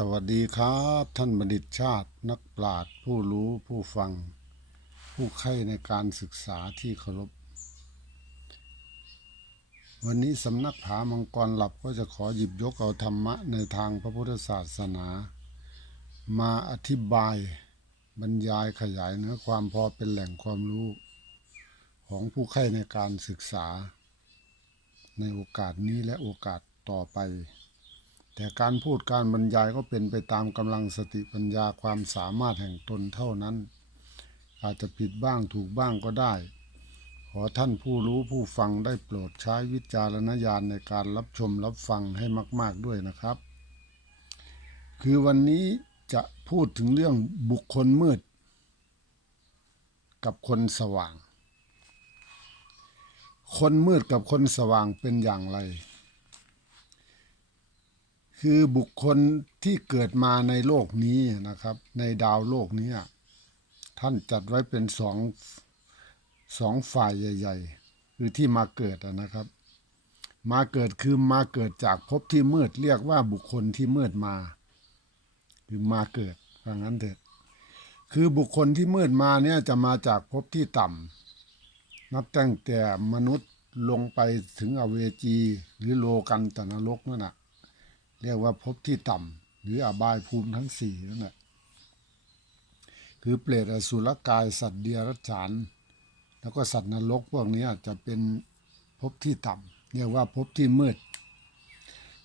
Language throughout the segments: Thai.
สวัสดีครับ ท่านบัณฑิตชาตินักปราชญ์ผู้รู้ผู้ฟัง ผู้ใคร่ในการศึกษาที่เคารพ วันนี้สำนักผามังกรหลับก็จะขอหยิบยกเอาธรรมะในทางพระพุทธศาสนา มาอธิบายบรรยายขยายเนื้อความพอเป็นแหล่งความรู้ของผู้ใคร่ในการศึกษา ในโอกาสนี้และโอกาสต่อไป แต่การพูดการบรรยายก็เป็นไปตามกำลังสติปัญญาความสามารถแห่งตนเท่านั้น อาจจะผิดบ้างถูกบ้างก็ได้ ขอท่านผู้รู้ผู้ฟังได้โปรดใช้วิจารณญาณในการรับชมรับฟังให้มาก ๆด้วยนะครับ คือวันนี้จะพูดถึงเรื่องบุคคลมืด กับคนสว่าง คนมืดกับคนสว่างเป็นอย่างไร คือบุคคลที่เกิดมาในโลกนี้นะครับ ในดาวโลกนี้ท่านจัดไว้เป็นสองสองฝ่ายใหญ่ ๆ คือที่มาเกิดนะครับ มาเกิดคือมาเกิดจากภพที่มืด เรียกว่าบุคคลที่มืดมา คือมาเกิดว่างั้นเถิดคือบุคคลที่มืดมาเนี่ยจะมาจากภพที่ต่ำนับตั้งแต่มนุษย์ลงไปถึงอเวจีหรือโลกันตนรกนั่นน่ะ เรียกว่าภพที่ต่ำหรืออบายภูมิทั้งสี่นั่นแหละคือเปรตอสุรกายสัตว์เดียรัจฉาน แล้วก็สัตว์นรกพวกนี้จะเป็นภพที่ต่ำเรียกว่าภพที่มืด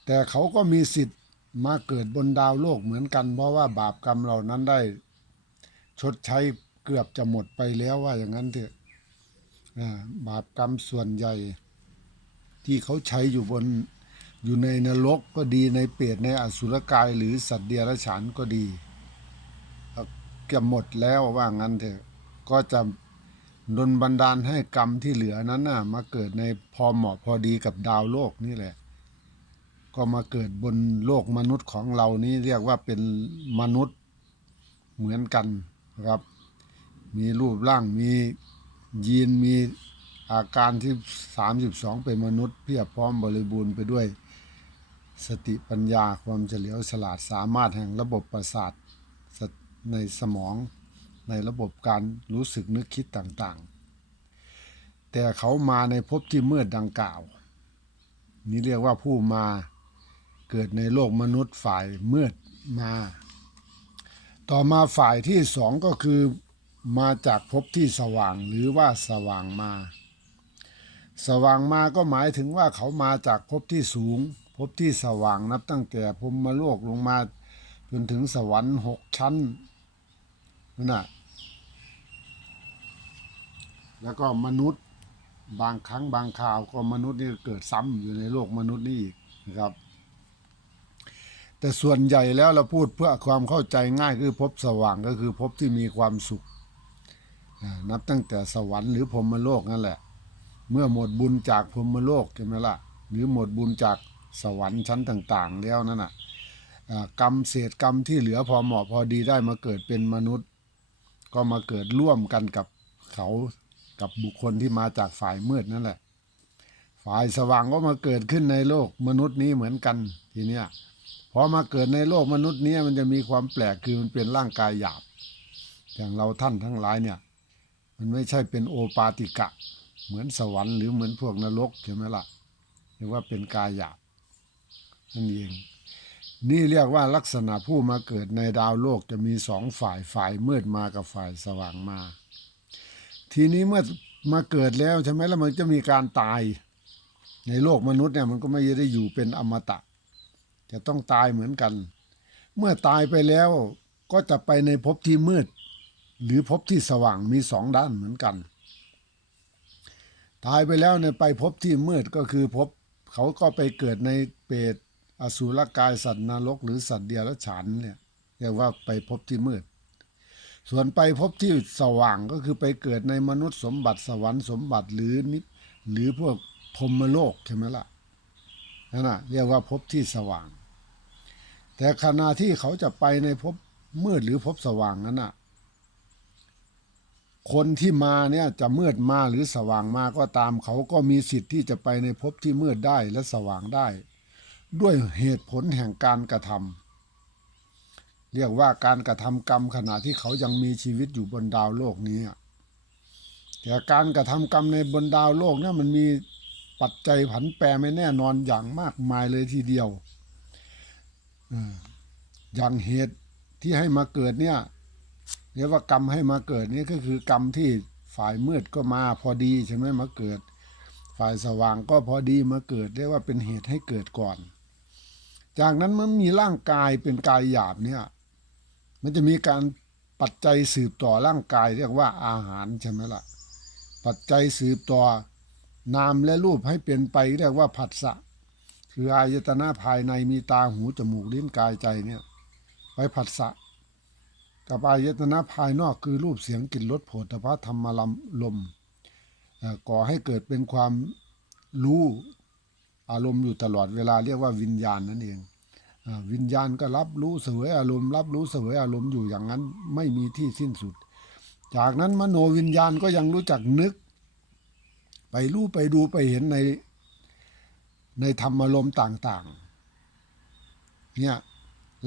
แต่เขาก็มีสิทธิ์มาเกิดบนดาวโลกเหมือนกัน เพราะว่าบาปกรรมเหล่านั้นได้ ชดใช้เกือบจะหมดไปแล้วว่าอย่างนั้นเถอะบาปกรรมส่วนใหญ่ ที่เขาใช้อยู่บน อยู่ในนรกก็ดีในเปรตในอสุรกายหรือสัตว์เดรัจฉานก็ดีกือบหมดแล้วว่างั้นเถอะก็จะดนบันดาลให้กรรมที่เหลือนั้นน่ะมาเกิดในพอเหมาะพอดีกับดาวโลกนี่แหละ ก็มาเกิดบนโลกมนุษย์ของเรานี้เรียกว่าเป็นมนุษย์เหมือนกันนะครับ มีรูปร่างมียีนมีอาการที่ 32 เป็นมนุษย์เพียบพร้อมบริบูรณ์ไปด้วย สติปัญญาความเฉลียวฉลาดสามารถแห่งระบบประสาทในสมองในระบบการรู้สึกนึกคิดต่างๆ แต่เขามาในภพที่มืดดังกล่าว นี่เรียกว่าผู้มาเกิดในโลกมนุษย์ฝ่ายมืดมา ต่อมาฝ่ายที่สองก็คือมาจากภพที่สว่างหรือว่าสว่างมา สว่างมาก็หมายถึงว่าเขามาจากภพที่สูงภพที่สว่างนับตั้งแต่พรหมโลกลงมาจนถึงสวรรค์หกชั้นนั่นนะแล้วก็มนุษย์บางครั้งบางคราวก็มนุษย์นี่เกิดซ้ำอยู่ในโลกมนุษย์นี่อีกนะครับ แต่ส่วนใหญ่แล้วเราพูดเพื่อความเข้าใจง่ายคือภพสว่างก็คือภพที่มีความสุข นับตั้งแต่สวรรค์หรือพรมโลกนั่นแหละ เมื่อหมดบุญจากพรมโลกใช่ไหมล่ะหรือหมดบุญจาก สวรรค์ชั้นต่าง ๆ แล้วนั่นน่ะกรรมเศษกรรมที่เหลือพอเหมาะพอดีได้มาเกิดเป็นมนุษย์ ก็มาเกิดร่วมกันกับเขากับบุคคลที่มาจากฝ่ายมืดนั่นแหละ ฝ่ายสว่างก็มาเกิดขึ้นในโลกมนุษย์นี้เหมือนกันทีเนี้ยพอมาเกิดในโลกมนุษย์นี้มันจะมีความแปลกคือมันเป็นร่างกายหยาบ อย่างเราท่านทั้งหลายเนี่ย มันไม่ใช่เป็นโอปาติกะ เหมือนสวรรค์หรือเหมือนพวกนรกใช่ไหมล่ะเรียกว่าเป็นกายหยาบ นั่นเอง นี่เรียกว่าลักษณะผู้มาเกิดในดาวโลกจะมีสองฝ่ายฝ่ายมืดมากับฝ่ายสว่างมา ทีนี้เมื่อมาเกิดแล้วใช่ไหมแล้วมันจะมีการตาย ในโลกมนุษย์เนี่ยมันก็ไม่ได้อยู่เป็นอมตะ จะต้องตายเหมือนกัน เมื่อตายไปแล้วก็จะไปในภพที่มืด หรือภพที่สว่างมีสองด้านเหมือนกันตายไปแล้วเนี่ยไปภพที่มืดก็คือภพเขาก็ไปเกิดในเปรต อสุรกายสัตว์นรกหรือสัตว์เดียรัจฉานเนี่ยเรียกว่าไปภพที่มืด ส่วนไปภพที่สว่างก็คือไปเกิดในมนุษย์สมบัติสวรรค์สมบัติหรือนิหรือพวกพรมโลกใช่ไหมล่ะนั่นน่ะเรียกว่าภพที่สว่าง แต่ขณะที่เขาจะไปในภพมืดหรือภพสว่างนั้นน่ะคนที่มาเนี่ยจะมืดมาหรือสว่างมาก็ตามเขาก็มีสิทธิ์ที่จะไปในภพที่มืดได้และสว่างได้ ด้วยเหตุผลแห่งการกระทเรียกว่าการกระทำกรรมขณะที่เขายังมีชีวิตอยู่บนดาวโลกนี้แต่การกระทำกรรมในบนดาวโลกนี่มันมีปัจจัยผันแปรไม่แน่นอนอย่างมากมายเลยทีเดียวอออย่างเหตุที่ให้มาเกิดเนี่ยเรียกว่ากรรมให้มาเกิดนี่ก็คือกรรมที่ฝ่ายมืดก็มาพอดีใช่ไหมมาเกิด ฝ่ายสว่างก็พอดีมาเกิดเรียกว่าเป็นเหตุให้เกิดก่อน จากนั้นมันมีร่างกายเป็นกายหยาบเนี่ย มันจะมีการปัจจัยสืบต่อร่างกายเรียกว่าอาหารใช่ไหมล่ะ ปัจจัยสืบต่อนามและรูปให้เป็นไปเรียกว่าผัสสะคืออายตนะภายในมีตาหูจมูกลิ้นกายใจเนี่ยไปผัสสะกับอายตนะภายนอกคือรูปเสียงกลิ่นรสโผฏฐัพพะธรรมลมลมก่อให้เกิดเป็นความรู้ อารมณ์อยู่ตลอดเวลาเรียกว่าวิญญาณนั่นเองวิญญาณก็รับรู้เสวยอารมณ์ รับรู้เสวยอารมณ์อยู่อย่างนั้นไม่มีที่สิ้นสุด จากนั้นมโนวิญญาณก็ยังรู้จักนึก ไปรู้ไปดูไปเห็นในในธรรมอารมณ์ต่างๆเนี่ย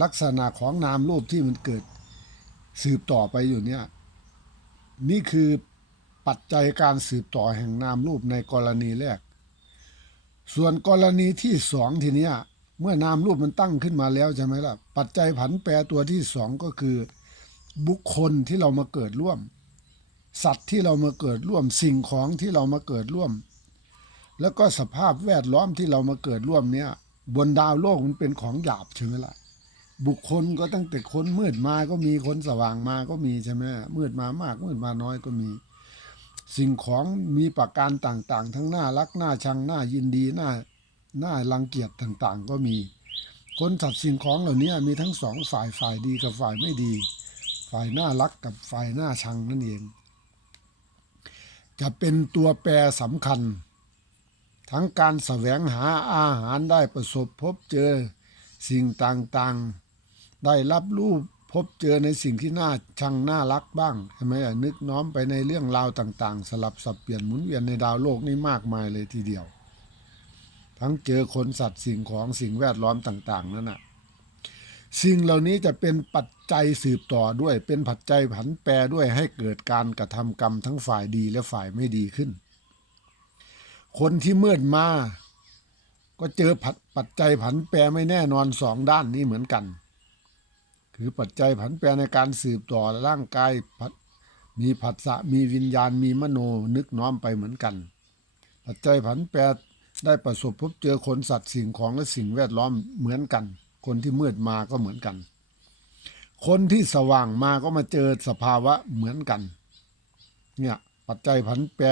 ลักษณะของนามรูปที่มันเกิดสืบต่อไปอยู่เนี่ยนี่คือปัจจัยการสืบต่อแห่งนามรูปในกรณีแรก ส่วนกรณีที่สองทีเนี้ยเมื่อนามรูปมันตั้งขึ้นมาแล้วใช่ไหมล่ะ ปัจจัยผันแปรตัวที่สองก็คือ บุคคลที่เรามาเกิดร่วม สัตว์ที่เรามาเกิดร่วมสิ่งของที่เรามาเกิดร่วม แล้วก็สภาพแวดล้อมที่เรามาเกิดร่วมเนี่ย บนดาวโลกมันเป็นของหยาบใช่ไหมล่ะบุคคลก็ตั้งแต่คนมืดมาก็มีคนสว่างมาก็มีใช่ไหมมืดมามากมืดมาน้อยก็มี สิ่งของมีประการต่างๆ ทั้งหน้ารักหน้าชังหน้ายินดีหน้าหน้ารังเกียจต่างๆ ก็มี คนสัตว์สิ่งของเหล่านี้มีทั้งสองฝ่ายฝ่ายดีกับฝ่ายไม่ดี ฝ่ายน่ารักกับฝ่ายน่าชังนั่นเอง จะเป็นตัวแปรสำคัญ ทั้งการแสวงหาอาหารได้ประสบพบเจอสิ่งต่างๆ ได้รับรู้ พบเจอในสิ่งที่น่าชังน่ารักบ้างใช่ไหมนึกน้อมไปในเรื่องราวต่างๆ สลับสับเปลี่ยนหมุนเวียนในดาวโลกนี้มากมายเลยทีเดียว ทั้งเจอคนสัตว์สิ่งของสิ่งแวดล้อมต่างๆนั่นน่ะสิ่งเหล่านี้จะเป็นปัจจัยสืบต่อด้วย เป็นปัจจัยผันแปรด้วยให้เกิดการกระทำกรรมทั้งฝ่ายดีและฝ่ายไม่ดีขึ้น คนที่มืดมาก็เจอผัดปัจจัยผันแปรไม่แน่นอนสองด้านนี้เหมือนกัน คือปัจจัยผันแปรในการสืบต่อร่างกายมีผัสสะมีวิญญาณมีมโนนึกน้อมไปเหมือนกัน ปัจจัยผันแปรได้ประสบพบเจอคนสัตว์สิ่งของและสิ่งแวดล้อมเหมือนกัน คนที่มืดมาก็เหมือนกัน คนที่สว่างมาก็มาเจอสภาวะเหมือนกัน เนี่ยปัจจัยผันแปร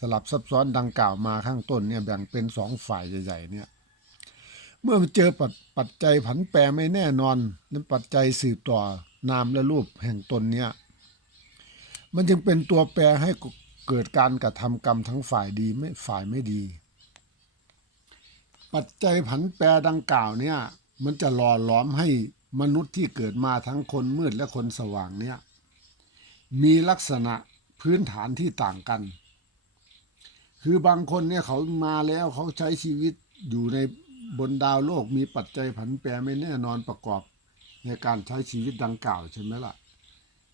สลับซับซ้อนดังกล่าวมาข้างต้นเนี่ยแบ่งเป็นสองฝ่ายใหญ่ๆเนี่ย เมื่อมันเจอปัจปจจัยผันแปรไม่แน่นอนนั้นปัจจัยสืบต่อนามและรูปแห่งตนเนี่ยมันจึงเป็นตัวแปรให้เกิดการกระทำกรรมทั้งฝ่ายดีไม่ฝ่ายไม่ดี ปัจจัยผันแปรดังกล่าวเนี่ยมันจะหล่อหลอมให้มนุษย์ที่เกิดมาทั้งคนมืดและคนสว่างเนี่ยมีลักษณะพื้นฐานที่ต่างกัน คือบางคนเนี่ยเขามาแล้วเขาใช้ชีวิตอยู่ใน บนดาวโลกมีปัจจัยผันแปรไม่แน่นอนประกอบในการใช้ชีวิตดังกล่าวใช่ไหมล่ะ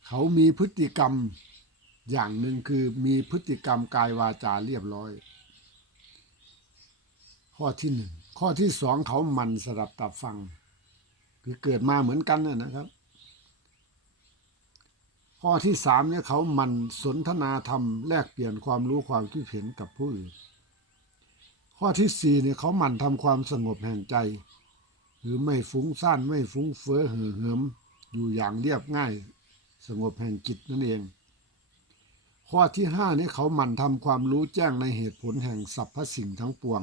เขามีพฤติกรรมอย่างหนึ่งคือมีพฤติกรรมกายวาจาเรียบร้อย ข้อที่หนึ่งข้อที่สองเขามันสดับตับฟัง คือเกิดมาเหมือนกันนะนะครับ ข้อที่สามเนี่ยเขามันสนทนาธรรมแลกเปลี่ยนความรู้ความคิดเห็นกับผู้อื่น ข้อที่สี่เนี่ยเขาหมั่นทำความสงบแห่งใจ หรือไม่ฟุ้งซ่านไม่ฟุ้งเฟ้อเห่อเหิมอยู่อย่างเรียบง่าย สงบแห่งจิตนั่นเอง ข้อที่ห้านี่เขาหมั่นทำความรู้แจ้งในเหตุผลแห่งสรรพสิ่งทั้งปวง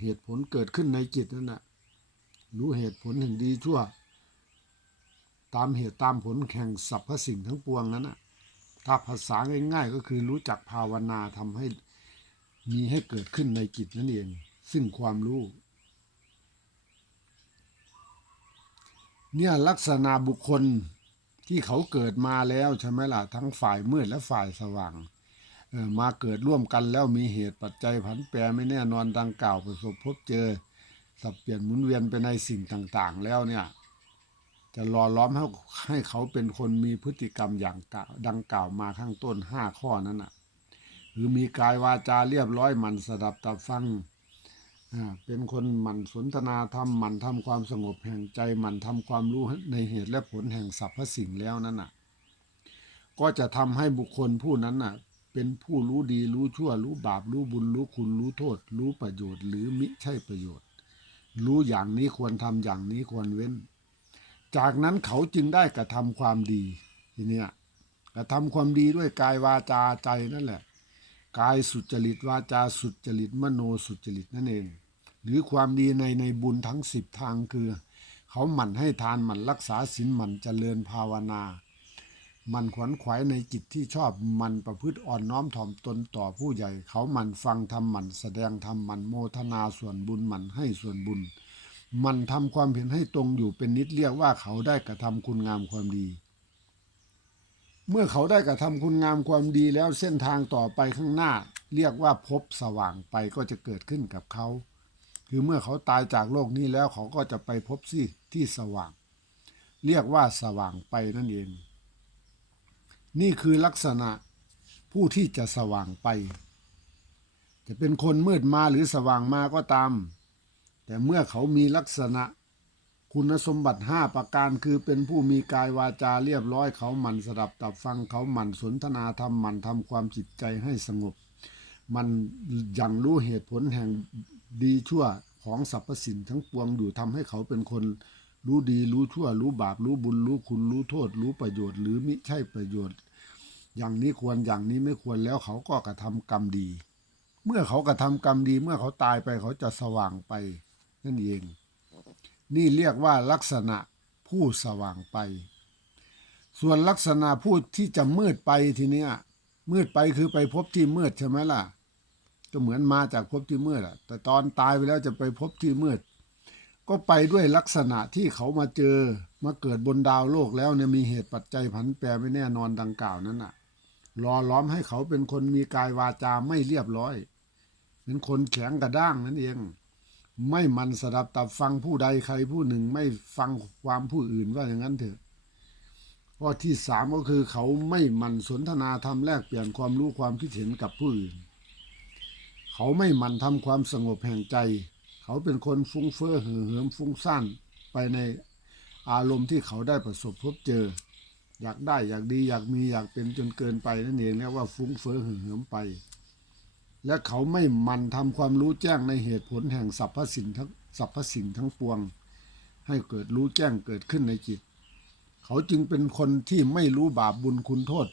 เหตุผลเกิดขึ้นในจิตนั่นแหะรู้เหตุผลแห่งดีชั่ว ตามเหตุตามผลแห่งสรรพสิ่งทั้งปวงนั้นนะถ้าภาษาง่ายๆก็คือรู้จักภาวนาทำให้ มีให้เกิดขึ้นในจิตนั่นเอง ซึ่งความรู้ เนี่ยลักษณะบุคคลที่เขาเกิดมาแล้วใช่ไหมล่ะ ทั้งฝ่ายมืดและฝ่ายสว่างมาเกิดร่วมกันแล้วมีเหตุปัจจัยผันแปรไม่แน่นอนดังกล่าวประสบพบเจอ สับเปลี่ยนหมุนเวียนไปในสิ่งต่างๆ แล้วเนี่ย จะหล่อล้อมให้ให้เขาเป็นคนมีพฤติกรรมอย่างดังกล่าวมาข้างต้นห้าข้อนั้นน่ะ หรือมีกายวาจาเรียบร้อยหมันสดับตับฟังเป็นคนหมั่นสนทนาธรรมหมั่นทำความสงบแห่งใจหมั่นทำความรู้ในเหตุและผลแห่งสรรพสิ่งแล้วนั้นน่ะ ก็จะทำให้บุคคลผู้นั้นน่ะ เป็นผู้รู้ดีรู้ชั่ว รู้บาปรู้บุญรู้คุณรู้โทษ รู้ประโยชน์ หรือมิใช่ประโยชน์ รู้อย่างนี้ควรทำอย่างนี้ควรเว้น จากนั้นเขาจึงได้กระทำความดีทีเนี้ยกระทำความดีด้วยกายวาจาใจนั่นแหละ กายสุจริตวาจาสุจริตมโนสุจริตนั่นเอง หรือความดีในในบุญทั้งสิบทางคือ เขาหมั่นให้ทานหมั่นรักษาศีลหมั่นเจริญภาวนามันขวนขวายในจิตที่ชอบมันประพฤติอ่อนน้อมถ่อมตนต่อผู้ใหญ่ เขามันฟังทำมันแสดงทำมันโมทนาส่วนบุญมันให้ส่วนบุญ มันทำความเห็นให้ตรงอยู่เป็นนิดเรียกว่าเขาได้กระทำคุณงามความดี เมื่อเขาได้กระทำคุณงามความดีแล้วเส้นทางต่อไปข้างหน้า เรียกว่าพบสว่างไปก็จะเกิดขึ้นกับเขา คือเมื่อเขาตายจากโลกนี้แล้วเขาก็จะไปพบที่ที่สว่าง เรียกว่าสว่างไปนั่นเอง นี่คือลักษณะผู้ที่จะสว่างไป จะเป็นคนมืดมาหรือสว่างมาก็ตาม แต่เมื่อเขามีลักษณะ คุณสมบัติห้าประการคือเป็นผู้มีกายวาจาเรียบร้อยเขาหมั่นสดับตับฟังเขาหมั่นสนทนาธรรมหมั่นทำความจิตใจให้สงบ มันยังรู้เหตุผลแห่งดีชั่วของสรรพสิ่งทั้งปวงอยู่ทำให้เขาเป็นคน รู้ดีรู้ชั่ว รู้บาปรู้บุญรู้คุณรู้โทษ รู้ประโยชน์ หรือมิใช่ประโยชน์ อย่างนี้ควรอย่างนี้ไม่ควรแล้วเขาก็กระทำกรรมดี เมื่อเขากระทำกรรมดี เมื่อเขาตายไปเขาจะสว่างไปนั่นเอง นี่เรียกว่าลักษณะผู้สว่างไป ส่วนลักษณะผู้ที่จะมืดไปทีเนี้ยมืดไปคือไปพบที่มืดใช่ไหมล่ะ ก็เหมือนมาจากพบที่มืดอะแต่ตอนตายไปแล้วจะไปพบที่มืด ก็ไปด้วยลักษณะที่เขามาเจอมาเกิดบนดาวโลกแล้วเนี่ยมีเหตุปัจจัยผันแปรไม่แน่นอนดังกล่าวนั้นน่ะรอล้อมให้เขาเป็นคนมีกายวาจาไม่เรียบร้อย เป็นคนแข็งกระด้างนั่นเอง ไม่มันสดับตับฟังผู้ใดใครผู้หนึ่งไม่ฟังความผู้อื่นว่าอย่างนั้นเถอะข้อที่สามก็คือเขาไม่มันสนทนาทำแลกเปลี่ยนความรู้ความคิดเห็นกับผู้อื่น เขาไม่มันทำความสงบแห่งใจ เขาเป็นคนฟุ้งเฟ้อเห่อเหิมฟุ้งซ่านไปในอารมณ์ที่เขาได้ประสบพบเจอ อยากได้อยากดีอยากมีอยากเป็นจนเกินไปนั่นเองเรียกว่าฟุ้งเฟ้อเห่อเหิมไป และเขาไม่มันทำความรู้แจ้งในเหตุผลแห่งสรรพสิ่งทั้งสรรพสิ่งทั้งปวง ให้เกิดรู้แจ้งเกิดขึ้นในจิต เขาจึงเป็นคนที่ไม่รู้บาปบุญคุณโทษ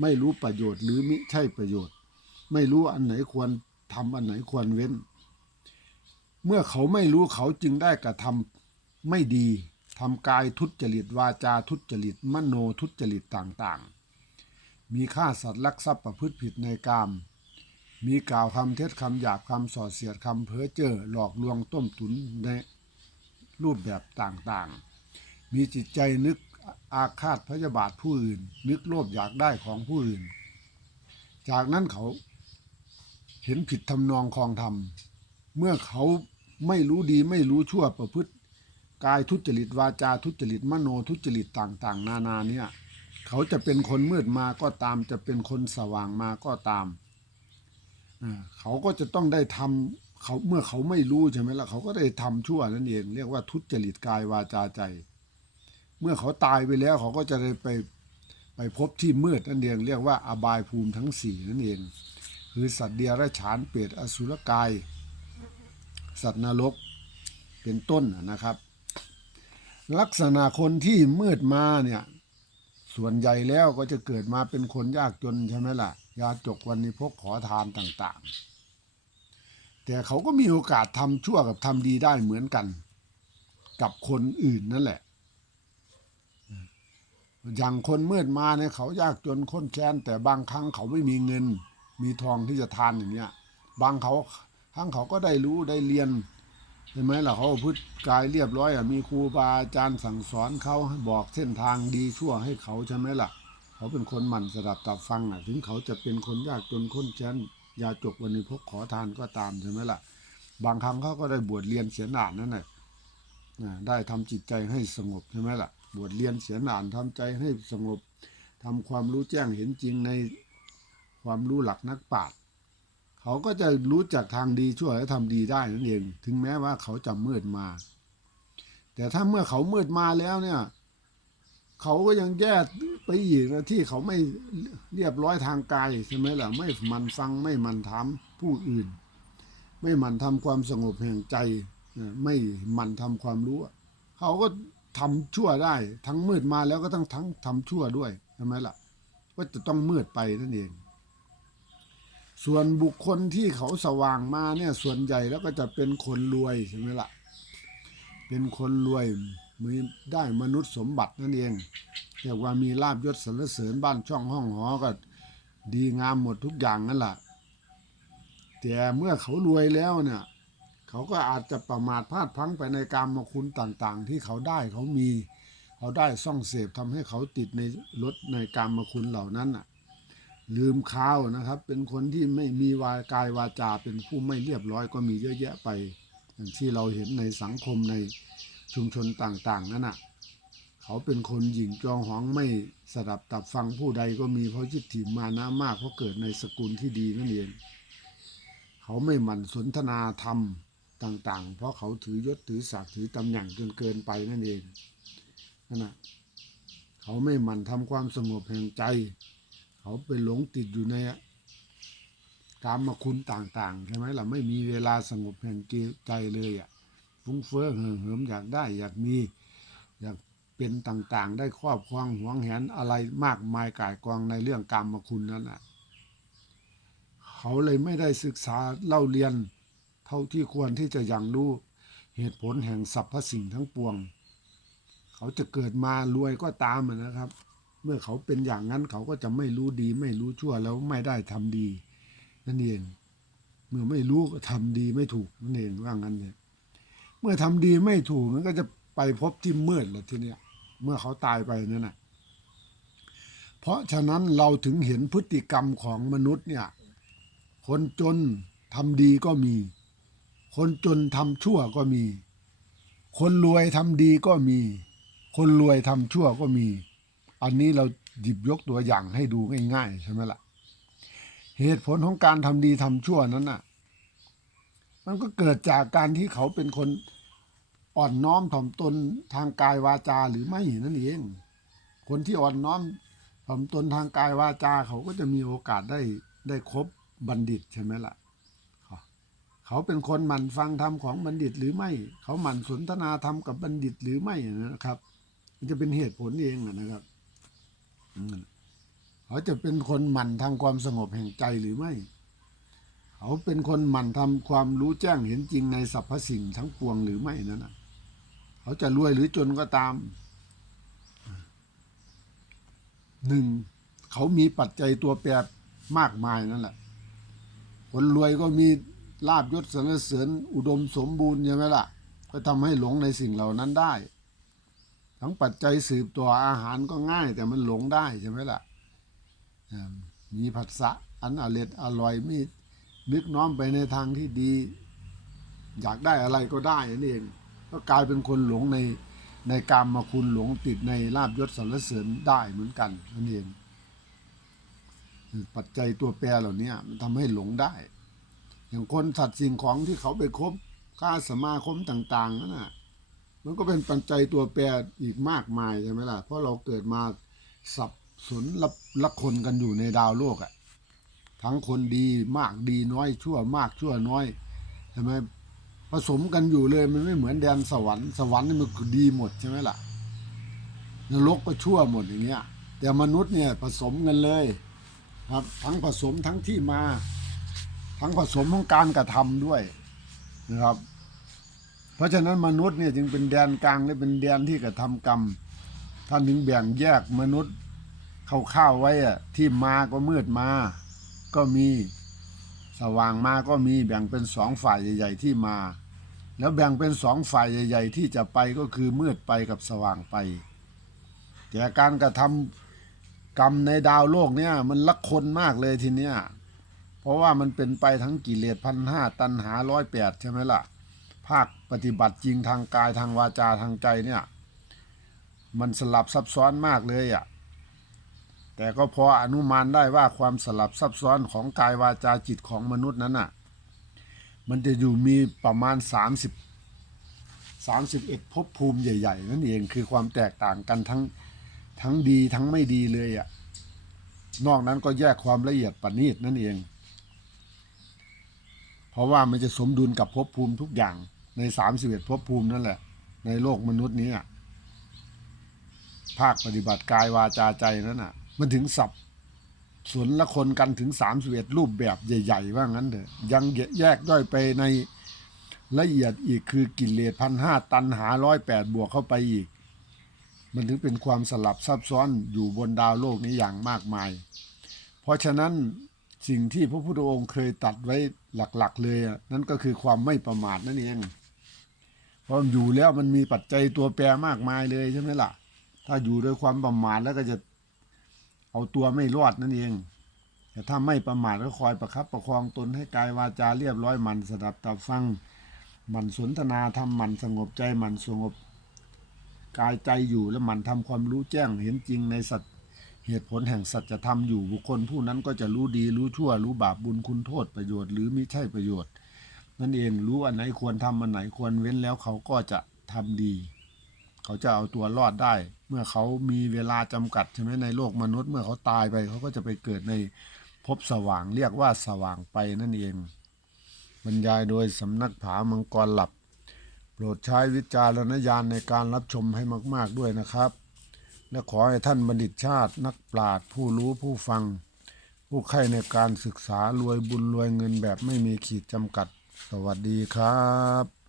ไม่รู้ประโยชน์หรือมิใช่ประโยชน์ ไม่รู้อันไหนควรทำอันไหนควรเว้น เมื่อเขาไม่รู้เขาจึงได้กระทำไม่ดีทำกายทุจริตวาจาทุจริตมโนทุจริตต่างๆ มีฆ่าสัตว์ลักทรัพย์ประพฤติผิดในกาม มีกล่าวคำเท็จคำหยาบคำส่อเสียดคำเพ้อเจ้อหลอกลวงต้มตุนในรูปแบบต่างๆ มีจิตใจนึกอาฆาตพยาบาทผู้อื่น นึกโลภอยากได้ของผู้อื่น จากนั้นเขาเห็นผิดทำนองคลองธรรม เมื่อเขาไม่รู้ดีไม่รู้ชั่วประพฤติ กายทุจริตวาจาทุจริตมโนทุจริตต่างๆ นานาเนี่ย เขาจะเป็นคนมืดมาก็ตาม จะเป็นคนสว่างมาก็ตาม เขาก็จะต้องได้ทำเขาเมื่อเขาไม่รู้ใช่ไหมล่ะเขาก็ได้ทำชั่วนั่นเอง เรียกว่าทุจริตกายวาจาใจ เมื่อเขาตายไปแล้วเขาก็จะได้ไปไปพบที่มืดนั่นเองเรียกว่าอบายภูมิทั้งสี่นั่นเอง คือสัตว์เดียรฉานเปรตอสุรกาย สัตว์นรกเป็นต้นนะครับ ลักษณะคนที่มืดมาเนี่ยส่วนใหญ่แล้วก็จะเกิดมาเป็นคนยากจนใช่ไหมล่ะ ยาจกวันนี้พกขอทานต่าง ๆ แต่เขาก็มีโอกาสทำชั่วกับทำดีได้เหมือนกัน กับคนอื่นนั่นแหละ อย่างคนเมืดมาเนี่ยเขายากจนค้นแค้น แต่บางครั้งเขาไม่มีเงิน มีทองที่จะทานอย่างเนี้ย บางเขาครั้งเขาก็ได้รู้ได้เรียนใช่ไหมล่ะเขาพืชกายเรียบร้อยอะมีครูบาอาจารย์สั่งสอนเขาบอกเส้นทางดีชั่วให้เขาใช่ไหมล่ะ เขาเป็นคนหมั่นสดับตับฟังอะ ถึงเขาจะเป็นคนยากจนค้นแค้นยาจกวันนี้พกขอทานก็ตามใช่ไหมล่ะ บางครั้งเขาก็ได้บวชเรียนเสียนานนั่นแหละได้ทำจิตใจให้สงบใช่ไหมล่ะ บวชเรียนเสียนานทำใจให้สงบทำความรู้แจ้งเห็นจริงในความรู้หลักนักปราชญ์เขาก็จะรู้จักทางดีชั่วและทำดีได้นั่นเอง ถึงแม้ว่าเขาจะมืดมา แต่ถ้าเมื่อเขามืดมาแล้วเนี่ย เขาก็ยังแย่ไปอีกนะที่เขาไม่เรียบร้อยทางกายใช่ไหมล่ะ ไม่มันฟังไม่มันถามผู้อื่น ไม่มันทำความสงบแห่งใจ ไม่มันทำความรู้ เขาก็ทำชั่วได้ ทั้งมืดมาแล้วก็ต้องทั้งทำชั่วด้วยใช่ไหมล่ะ ก็จะต้องมืดไปนั่นเอง ส่วนบุคคลที่เขาสว่างมาเนี่ยส่วนใหญ่แล้วก็จะเป็นคนรวยใช่ไหมล่ะ เป็นคนรวย มีได้มนุษย์สมบัตินั่นเองเรียกว่ามีลาบยศสรรเสริญบ้านช่องห้องหอก็ดีงามหมดทุกอย่างนั่นแหละแต่เมื่อเขารวยแล้วเนี่ยเขาก็อาจจะประมาทพลาดพลั้งไปในการมคุณต่างๆ ที่เขาได้เขามีเขาได้ซ่องเสพทำให้เขาติดในรถในการมคุณเหล่านั้นน่ะลืมข้าวนะครับ เป็นคนที่ไม่มีวากายวาจาเป็นผู้ไม่เรียบร้อยก็มีเยอะแยะไป อย่างที่เราเห็นในสังคมใน ชุมชนต่างๆ นั่นน่ะ เขาเป็นคนหยิ่งจองหองไม่สดับตับฟังผู้ใดก็มีเพราะจิตถิ่มานะมากเพราะเกิดในสกุลที่ดีนั่นเอง เขาไม่หมั่นสนทนาธรรมต่างๆ เพราะเขาถือยศถือศักดิ์ถือตำแหน่งจนเกินไปนั่นเองนั่นน่ะเขาไม่หมั่นทำความสงบแห่งใจ เขาไปหลงติดอยู่ในกามคุณต่างๆใช่ไหมล่ะไม่มีเวลาสงบแห่งใจเลยอะ ฟุ้งเฟ้อเห่อเหิมอยากได้อยากมี อยากเป็นต่างๆ ได้ครอบครองหวงแหนอะไรมากมายกายกองในเรื่องกรรมคุณนั้นอะเขาเลยไม่ได้ศึกษาเล่าเรียน เท่าที่ควรที่จะยังรู้เหตุผลแห่งสรรพสิ่งทั้งปวง เขาจะเกิดมารวยก็ตามอะนะครับ เมื่อเขาเป็นอย่างนั้นเขาก็จะไม่รู้ดี ไม่รู้ชั่วแล้วไม่ได้ทำดี นั่นเองเมื่อไม่รู้ก็ทำดีไม่ถูกนั่นเองว่างั้นเนี่ย เมื่อทำดีไม่ถูกมันก็จะไปพบที่มืดแหละทีเนี้ย เมื่อเขาตายไปนั่นน่ะเพราะฉะนั้นเราถึงเห็นพฤติกรรมของมนุษย์เนี่ย คนจนทำดีก็มี คนจนทำชั่วก็มี คนรวยทำดีก็มี คนรวยทำชั่วก็มี อันนี้เราหยิบยกตัวอย่างให้ดูง่ายๆใช่ไหมล่ะ เหตุผลของการทำดีทำชั่วนั้นน่ะ มันก็เกิดจากการที่เขาเป็นคนอ่อนน้อมถ่อมตนทางกายวาจาหรือไม่นั่นเอง คนที่อ่อนน้อมถ่อมตนทางกายวาจา เขาก็จะมีโอกาสได้ได้คบบัณฑิตใช่ไหมล่ะเขาเป็นคนหมั่นฟังธรรมของบัณฑิตหรือไม่ เขาหมั่นสนทนาธรรมกับบัณฑิตหรือไม่นะครับ มันจะเป็นเหตุผลเองนะครับเขาจะเป็นคนหมั่นทำความสงบแห่งใจหรือไม่ เขาเป็นคนหมั่นทำความรู้แจ้งเห็นจริงในสรรพสิ่งทั้งปวงหรือไม่นั่นนะเขาจะรวยหรือจนก็ตามหนึ่งเขามีปัจจัยตัวแปรมากมายนั่นแหละ คนรวยก็มีลาบยศสรรเสริญอุดมสมบูรณ์ใช่ไหมล่ะ ก็ทำให้หลงในสิ่งเหล่านั้นได้ ทั้งปัจจัยสืบตัวอาหารก็ง่าย แต่มันหลงได้ใช่ไหมล่ะอ่ามีผัสสะอันอร่อยอร่อยมี นึกน้อมไปในทางที่ดี อยากได้อะไรก็ได้นั่นเอง ก็กลายเป็นคนหลงในในกรรมมาคุณหลงติดในลาบยศสรรเสริญได้เหมือนกันนั่นเองปัจจัยตัวแปรเหล่านี้มันทำให้หลงได้ อย่างคนสัตว์สิ่งของที่เขาไปคบค่าสมาคมต่างๆนั่นน่ะมันก็เป็นปัจจัยตัวแปรอีกมากมายใช่ไหมล่ะ เพราะเราเกิดมาสับสนละละคนกันอยู่ในดาวโลกอะ่ะ ทั้งคนดีมากดีน้อยชั่วมากชั่วน้อยใช่ไหมผสมกันอยู่เลยมันไม่เหมือนแดนสวรรค์สวรรค์นี่มันดีหมดใช่ไหมล่ะนรกก็ชั่วหมดอย่างเงี้ย แต่มนุษย์เนี่ยผสมกันเลยครับทั้งผสมทั้งที่มา ทั้งผสมของการกระทำด้วยนะครับ เพราะฉะนั้นมนุษย์เนี่ยจึงเป็นแดนกลางและเป็นแดนที่กระทำกรรม ท่านถึงแบ่งแยกมนุษย์เข้าๆไว้อะที่มาก็มืดมา ก็มีสว่างมาก็มีแบ่งเป็นสองฝ่ายใหญ่ ๆ ที่มา แล้วแบ่งเป็นสองฝ่ายใหญ่ ๆ ที่จะไปก็คือมืดไปกับสว่างไป แต่การกระทำกรรมในดาวโลกเนี่ยมันลักคนมากเลยทีเนี้ยเพราะว่ามันเป็นไปทั้งกิเลสพันห้าตันหาร้อยแปดใช่ไหมล่ะ ภาคปฏิบัติจริงทางกายทางวาจาทางใจเนี่ย มันสลับซับซ้อนมากเลยอะ แต่ก็พออนุมานได้ว่าความสลับซับซ้อนของกายวาจาจิตของมนุษย์นั้นอะ มันจะอยู่มีประมาณ 30 31ภพภูมิใหญ่ ๆ นั่นเองคือความแตกต่างกันทั้งทั้งดีทั้งไม่ดีเลยอะนอกนั้นก็แยกความละเอียดประณีตนั่นเอง เพราะว่ามันจะสมดุลกับภพภูมิทุกอย่างในสามสิบเอ็ดภพภูมินั่นแหละ ในโลกมนุษย์นี้อะภาคปฏิบัติกายวาจาใจนั้นอะ มันถึงสับสนละคนกันถึงสามสิบเอ็ดรูปแบบใหญ่ ๆ ว่างั้นเถอะยังแยกย่อยไปในละเอียดอีกคือกิเลสพันห้าตันหาร้อยแปดบวกเข้าไปอีก มันถึงเป็นความสลับซับซ้อนอยู่บนดาวโลกนี้อย่างมากมาย เพราะฉะนั้นสิ่งที่พระพุทธองค์เคยตัดไว้หลักๆ เลยนั่นก็คือความไม่ประมาทนั่นเองเพราะอยู่แล้วมันมีปัจจัยตัวแปรมากมายเลยใช่ไหมล่ะ ถ้าอยู่ด้วยความประมาทแล้วก็จะ เอาตัวไม่รอดนั่นเองแต่ถ้าไม่ประมาทก็คอยประคับประคองตนให้กายวาจาเรียบร้อยหมันสดับตับฟังหมันสนทนาทำหมันสงบใจหมันสงบกายใจอยู่แล้วหมันทำความรู้แจ้งเห็นจริงในสัตเหตุผลแห่งสัจธรรมอยู่บุคคลผู้นั้นก็จะรู้ดีรู้ชั่ว รู้บาปบุญคุณโทษประโยชน์หรือมิใช่ประโยชน์ นั่นเองรู้อันไหนควรทำอันไหนควรเว้นแล้วเขาก็จะทำดี เขาจะเอาตัวรอดได้ มื่อเขามีเวลาจำกัดใช่ไหมในโลกมนุษย์ เมื่อเขาตายไปเขาก็จะไปเกิดในภพสว่างเรียกว่าสว่างไปนั่นเอง บรรยายโดยสำนักผามังกรหลับ โปรดใช้วิจารณญาณในการรับชมให้มาก ๆด้วยนะครับ และขอให้ท่านบัณฑิตชาตินักปราชญ์ผู้รู้ผู้ฟัง ผู้ใคร่ในการศึกษารวยบุญรวยเงินแบบไม่มีขีดจำกัด สวัสดีครับ